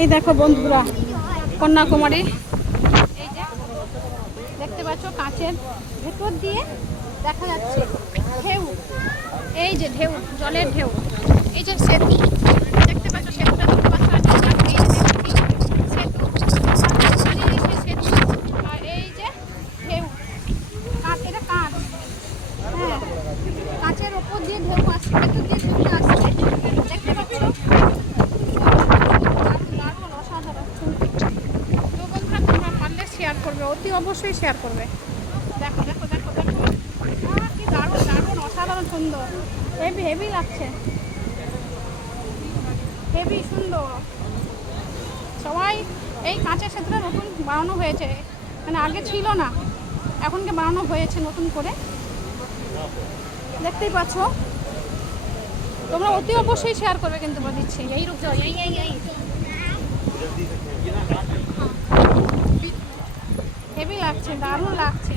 এই দেখো বন্ধুরা, কন্যাকুমারী এই যে দেখতে পাচ্ছ, কাঁচের ভেতর দিয়ে দেখা যাচ্ছে ঢেউ। এই যে ঢেউ, জলের ঢেউ। এই যে সেতু দেখতে পাচ্ছ, সেতুটা দেখতে পাচ্ছ। আর এই যে ঢেউ, এটা কাঁচ। হ্যাঁ, কাঁচের ওপর দিয়ে ঢেউ আসছে, ভেতর দিয়ে ঢেউটা আসছে, দেখতে পাচ্ছ। দারুণ, অসাধারণ। তো বন্ধুরা, তোমরা পারলে শেয়ার করবে, অতি অবশ্যই শেয়ার করবে। দেখো দেখো দেখো দেখো, কি দারুণ দারুণ, অসাধারণ সুন্দর, হেভি হেভি লাগছে, হেভি সুন্দর। সবাই এই কাঁচের সেতুটা নতুন বানানো হয়েছে, মানে আগে ছিল না, এখনকে বানানো হয়েছে নতুন করে, দেখতেই পাচ্ছ। তোমরা অতি অবশ্যই শেয়ার করবে কিন্তু, বলে দিচ্ছি। এই রুক যাও, এই হেভি লাগছে, দারুণ লাগছে।